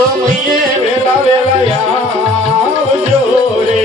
સમયે વેલા વેલા આવજો રે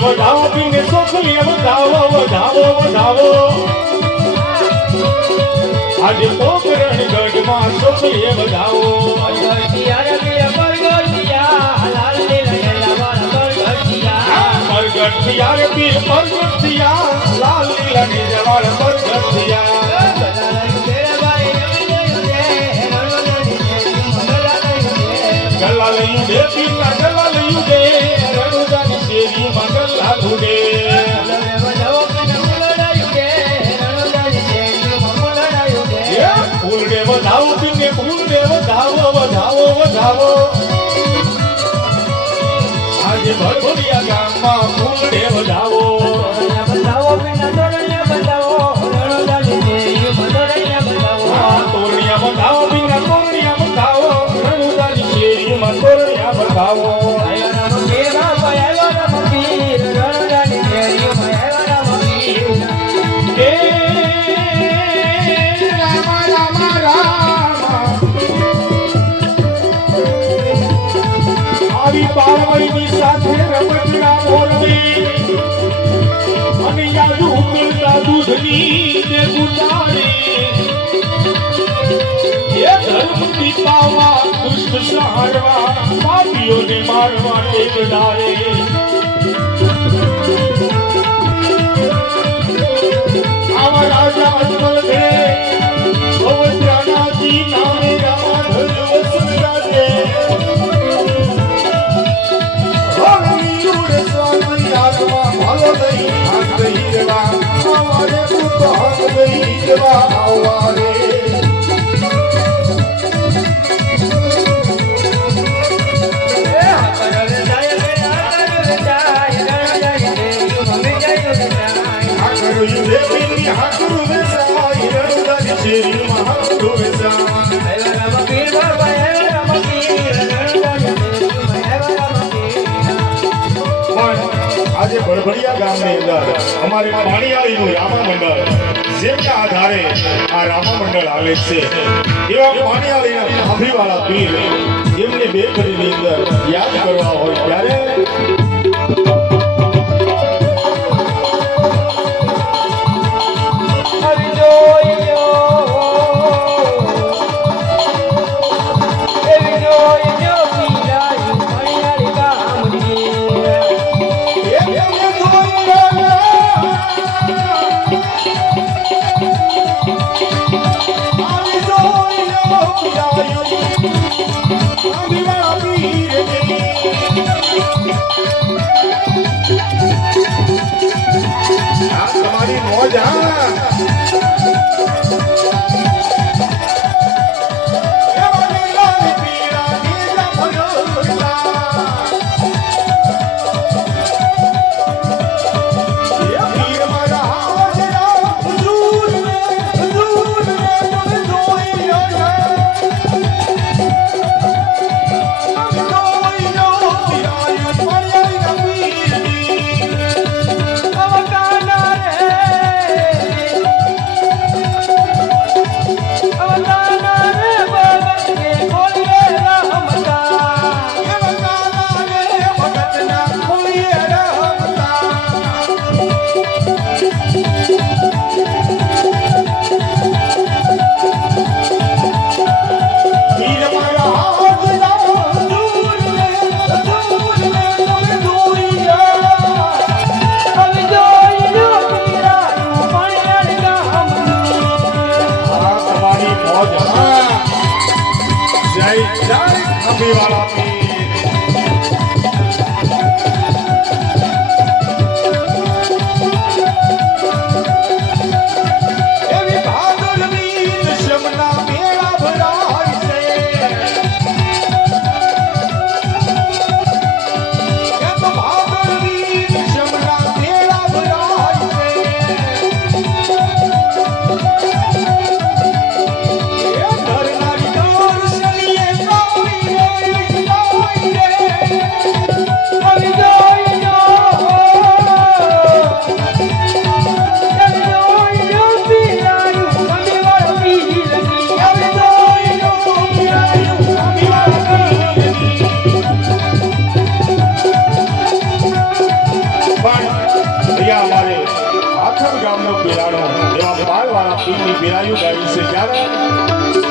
વધાવો પીને સોખલીએ વધાવો વધાવો વધાવો આજે પોકરણ ગઢમાં સોખલીએ વધાવો પરગઠિયા રે પીર પરગઠિયા લાલ લીલા ની જવાળ પરગઠિયા ગલા લઈ દે પીરના ગલા લઈ દે રણુદાની શેરી માં ગલા લૂડે ફૂલ દે વધાવો પીને ફૂલ દે વધાવો વધાવો વધાવો આજે ભરભરિયા ગામમાં ફૂલ દે વધાવો તોરણિયા વધાવો પીના તોરણિયા વધાવો રણુદાની શેરી માં તોરણિયા વધાવો પાવળની સાથે રમતના મોરબી અને યાદ ઉકળતા દૂધની તે ગુજારી એ ધર્મથી પાવા દુષ્ટ સહારવા પાપીઓને મારવા ટેકડારે આવા રાજા અજમલ છે ભવત્રાનાજી નામે રામા ધર્મ સંરાજે ભાલો દઈ હાથ દઈ દેવા અમારે પુત્ર હાથ દઈ દેવા આવારે આજે બળબડિયા ગામની અંદર અમારે પાણીયાળીનું રામા મંડળ જેમના આધારે આ રામા મંડળ આવે છે એવા પાણીયાળીના ભાભીવાળા પીર એમને બે ઘડીની અંદર યાદ કરવા હોય ત્યારે તમારી મોજ અહીંયા અમારે આખર ગામનો પીરાણો એવા પાળવાળા પીરની પીરાયું ગાવી છે. જ્યારે